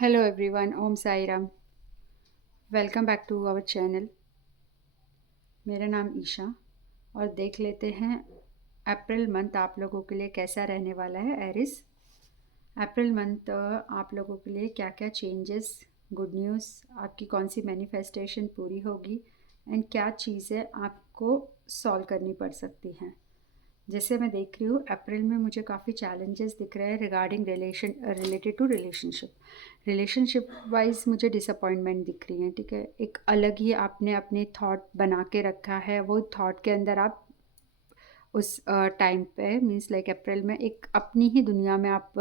Hello everyone, Om Sai Ram. Welcome back to our channel. मेरा नाम ईशा और देख लेते हैं अप्रैल मंथ आप लोगों के लिए कैसा रहने वाला है। एरिस अप्रैल मंथ आप लोगों के लिए क्या क्या चेंजेस, गुड न्यूज़, आपकी कौन सी मैनिफेस्टेशन पूरी होगी एंड क्या चीज़ें आपको सॉल्व करनी पड़ सकती हैं। जैसे मैं देख रही हूँ अप्रैल में मुझे काफ़ी चैलेंजेस दिख रहे हैं regarding related to relationship wise मुझे डिसअपॉइंटमेंट दिख रही है। ठीक है, एक अलग ही आपने अपने थॉट बना के रखा है, वो थॉट के अंदर आप उस टाइम पे मीन्स लाइक अप्रैल में एक अपनी ही दुनिया में आप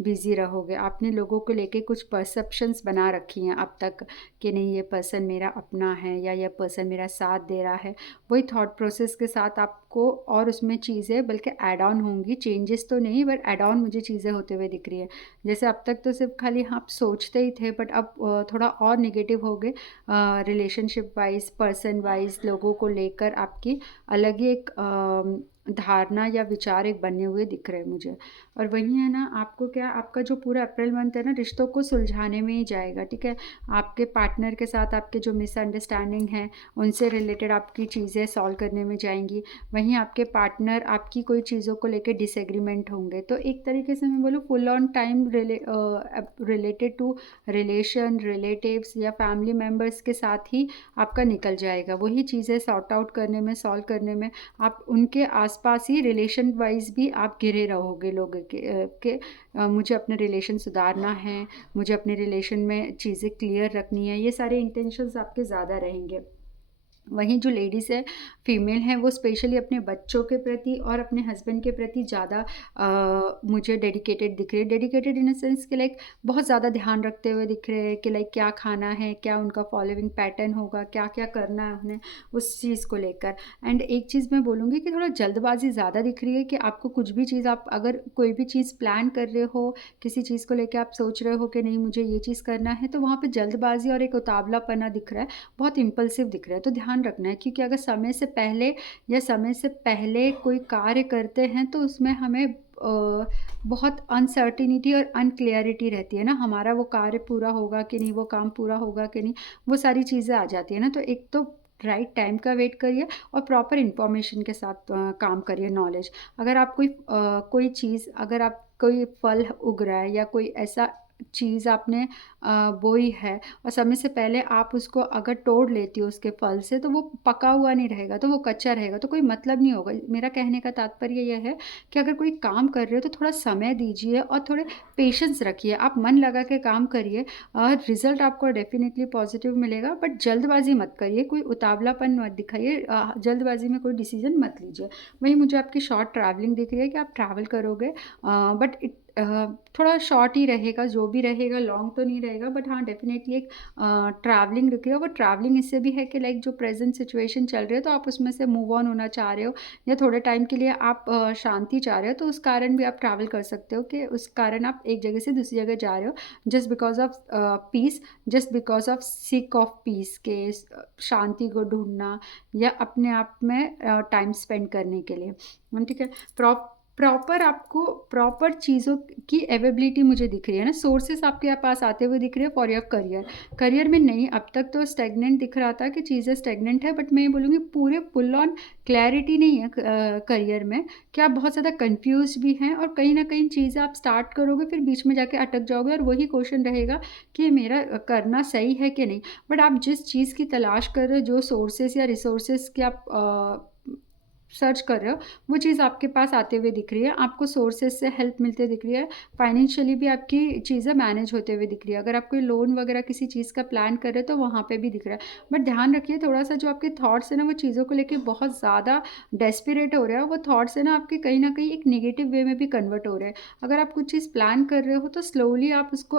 बिज़ी रहोगे। आपने लोगों को लेके कुछ परसेप्शंस बना रखी हैं अब तक कि नहीं ये पर्सन मेरा अपना है या यह पर्सन मेरा साथ दे रहा है। वही थॉट प्रोसेस के साथ आपको और उसमें चीज़ें बल्कि ऐड ऑन होंगी, चेंजेस तो नहीं बट ऐड ऑन मुझे चीज़ें होते हुए दिख रही है। जैसे अब तक तो सिर्फ खाली आप सोचते ही थे बट अब थोड़ा और निगेटिव हो गए। रिलेशनशिप वाइज, पर्सन वाइज लोगों को लेकर आपकी अलग ही एक धारणा या विचार एक बने हुए दिख रहे हैं मुझे। और वही है ना, आपको क्या, आपका जो पूरा अप्रैल मंथ है ना रिश्तों को सुलझाने में ही जाएगा। ठीक है, आपके पार्टनर के साथ आपके जो मिसअंडरस्टैंडिंग है उनसे रिलेटेड आपकी चीज़ें सॉल्व करने में जाएंगी। वहीं आपके पार्टनर आपकी कोई चीज़ों को लेकर डिसएग्रीमेंट होंगे। तो एक तरीके से मैं बोलूँ full on time related to relation, relatives या फैमिली मेम्बर्स के साथ ही आपका निकल जाएगा। वही चीज़ें सॉर्ट आउट करने में, सॉल्व करने में आप उनके आसपास ही रिलेशन वाइज भी आप घिरे रहोगे लोगों मुझे अपने रिलेशन सुधारना है, मुझे अपने रिलेशन में चीज़ें क्लियर रखनी है, ये सारे इंटेंशंस आपके ज़्यादा रहेंगे। वहीं जो लेडीज़ है, फीमेल हैं, वो स्पेशली अपने बच्चों के प्रति और अपने हस्बैंड के प्रति ज़्यादा मुझे डेडिकेटेड दिख रही है। डेडिकेटेड इन अ सेंस कि लाइक बहुत ज़्यादा ध्यान रखते हुए दिख रहे हैं कि लाइक क्या खाना है, क्या उनका फॉलोइंग पैटर्न होगा, क्या क्या करना है उन्हें उस चीज़ को लेकर। एंड एक चीज़ मैं बोलूँगी कि थोड़ा जल्दबाजी ज़्यादा दिख रही है कि आपको कुछ भी चीज़, आप अगर कोई भी चीज़ प्लान कर रहे हो, किसी चीज़ को लेकर आप सोच रहे हो कि नहीं मुझे ये चीज़ करना है, तो वहाँ पर जल्दबाजी और एक उतावलापना दिख रहा है, बहुत इम्पल्सिव दिख रहा है। तो ध्यान रखना है, क्योंकि अगर समय से पहले या समय से पहले कोई कार्य करते हैं तो उसमें हमें बहुत अनसर्टिनिटी और अनक्लियरिटी रहती है ना, हमारा वो कार्य पूरा होगा कि नहीं, वो काम पूरा होगा कि नहीं, वो सारी चीज़ें आ जाती है ना। तो एक तो राइट टाइम का वेट करिए और प्रॉपर इन्फॉर्मेशन के साथ काम करिए, नॉलेज। अगर आप कोई चीज़, अगर आप कोई फल उग रहा है या कोई ऐसा चीज़ आपने बोई है और समय से पहले आप उसको अगर तोड़ लेती हो उसके फल से, तो वो पका हुआ नहीं रहेगा, तो वो कच्चा रहेगा, तो कोई मतलब नहीं होगा। मेरा कहने का तात्पर्य यह है कि अगर कोई काम कर रहे हो तो थोड़ा समय दीजिए और थोड़े पेशेंस रखिए, आप मन लगा के काम करिए और रिजल्ट आपको डेफिनेटली पॉजिटिव मिलेगा। बट जल्दबाजी मत करिए, कोई उतावलापन मत दिखाइए, जल्दबाजी में कोई डिसीजन मत लीजिए। वहीं मुझे आपकी शॉर्ट ट्रैवलिंग दिख रही है कि आप ट्रैवल करोगे, बट थोड़ा शॉर्ट ही रहेगा, जो भी रहेगा लॉन्ग तो नहीं रहेगा, बट हाँ डेफिनेटली एक ट्रैवलिंग रखिए। वो ट्रैवलिंग इससे भी है कि लाइक जो प्रेजेंट सिचुएशन चल रही है तो आप उसमें से मूव ऑन होना चाह रहे हो या थोड़े टाइम के लिए आप शांति चाह रहे हो, तो उस कारण भी आप ट्रैवल कर सकते हो कि उस कारण आप एक जगह से दूसरी जगह जा रहे हो just because of peace, just because of seek of peace के शांति को ढूंढना या अपने आप में टाइम स्पेंड करने के लिए। ठीक है, प्रॉपर आपको प्रॉपर चीज़ों की अवेबिलिटी मुझे दिख रही है ना, सोर्सेस आपके पास आते हुए दिख रही है फॉर योर करियर। करियर में नहीं, अब तक तो स्टेगनेंट दिख रहा था कि चीज़ें स्टेगनेंट है, बट मैं ये बोलूँगी पूरे फुल ऑन क्लैरिटी नहीं है करियर में, कि आप बहुत ज़्यादा कंफ्यूज भी हैं और कहीं ना कहीं चीज़ें आप स्टार्ट करोगे फिर बीच में जाके अटक जाओगे और वही क्वेश्चन रहेगा कि ये मेरा करना सही है कि नहीं। बट आप जिस चीज़ की तलाश कर रहे हो, जो सोर्सेस या रिसोर्सेज की आप सर्च कर रहे हो, वो चीज़ आपके पास आते हुए दिख रही है, आपको सोर्सेज से हेल्प मिलते दिख रही है, फाइनेंशियली भी आपकी चीज़ें मैनेज होते हुए दिख रही है। अगर आप कोई लोन वगैरह किसी चीज़ का प्लान कर रहे हो तो वहाँ पे भी दिख रहा है। बट ध्यान रखिए थोड़ा सा जो आपके थॉट्स है ना, वो चीज़ों को लेकर बहुत ज़्यादा डेस्परेट हो रहा है, वो थॉट्स है ना आपके कहीं ना कहीं एक नेगेटिव वे में भी कन्वर्ट हो रहे हैं। अगर आप कुछ चीज़ प्लान कर रहे हो तो स्लोली आप उसको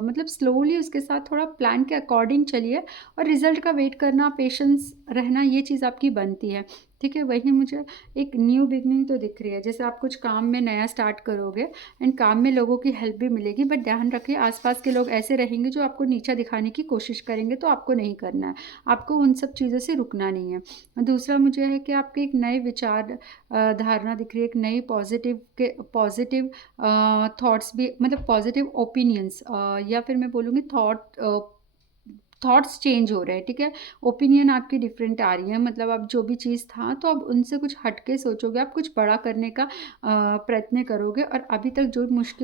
मतलब स्लोली उसके साथ थोड़ा प्लान के अकॉर्डिंग चलिए और रिजल्ट का वेट करना, पेशेंस रहना, ये चीज़ आपकी बनती है। ठीक है, वहीं मुझे एक न्यू बिगनिंग तो दिख रही है, जैसे आप कुछ काम में नया स्टार्ट करोगे एंड काम में लोगों की हेल्प भी मिलेगी, बट ध्यान रखिए आसपास के लोग ऐसे रहेंगे जो आपको नीचा दिखाने की कोशिश करेंगे, तो आपको नहीं करना है, आपको उन सब चीज़ों से रुकना नहीं है। दूसरा मुझे है कि आपके एक नए विचार धारणा दिख रही है, एक नई पॉजिटिव थॉट्स भी, मतलब पॉजिटिव ओपिनियंस, या फिर मैं बोलूँगी थॉट्स चेंज हो रहे हैं, ठीक है। ओपिनियन आपकी डिफरेंट आ रही है, मतलब अब जो भी चीज़ था तो अब उनसे कुछ हटके सोचोगे, आप कुछ बड़ा करने का प्रयत्न करोगे, और अभी तक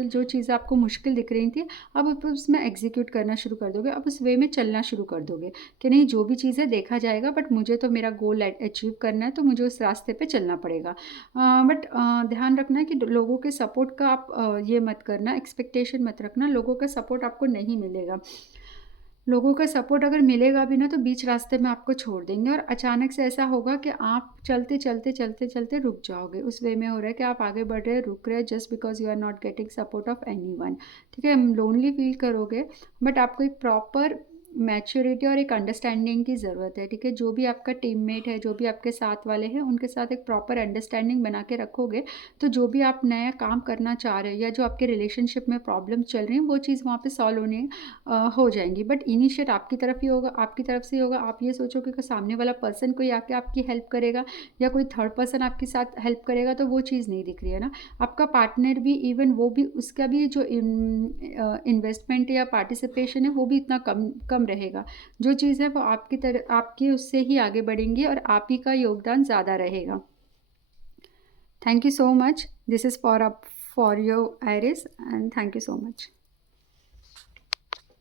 जो चीज़ आपको मुश्किल दिख रही थी, अब आप उसमें एग्जीक्यूट करना शुरू कर दोगे, अब उस वे में चलना शुरू कर दोगे कि नहीं, जो भी चीज़ है देखा जाएगा, बट मुझे तो मेरा गोल अचीव करना है, तो मुझे उस रास्ते पे चलना पड़ेगा। बट ध्यान रखना है कि लोगों के सपोर्ट का आप ये मत करना, एक्सपेक्टेशन मत रखना, लोगों का सपोर्ट आपको नहीं मिलेगा। लोगों का सपोर्ट अगर मिलेगा भी ना, तो बीच रास्ते में आपको छोड़ देंगे, और अचानक से ऐसा होगा कि आप चलते रुक जाओगे। उस वे में हो रहा है कि आप आगे बढ़ रहे हैं, रुक रहे हैं, just because you are not getting support of anyone. ठीक है, लोनली फील करोगे, बट आपको एक प्रॉपर मैच्योरिटी और एक अंडरस्टैंडिंग की ज़रूरत है। ठीक है, जो भी आपका टीममेट है, जो भी आपके साथ वाले हैं, उनके साथ एक प्रॉपर अंडरस्टैंडिंग बना के रखोगे, तो जो भी आप नया काम करना चाह रहे हो या जो आपके रिलेशनशिप में प्रॉब्लम चल रही हैं, वो चीज़ वहाँ पे सॉल्व होने हो जाएंगी। बट इनिशिएट आपकी तरफ ही होगा, आपकी तरफ से ही होगा। आप ये सोचोगे कि सामने वाला पर्सन कोई आके आपकी हेल्प करेगा या कोई थर्ड पर्सन आपके साथ हेल्प करेगा, तो वो चीज़ नहीं दिख रही है ना। आपका पार्टनर भी, इवन वो भी, उसका भी जो इन्वेस्टमेंट या पार्टिसिपेशन है, वो भी इतना कम कम रहेगा। जो चीज़ है वो आपकी उससे ही आगे बढ़ेंगी, और आप ही का योगदान ज़्यादा रहेगा। Thank you so much, this is for your iris, and thank you so much.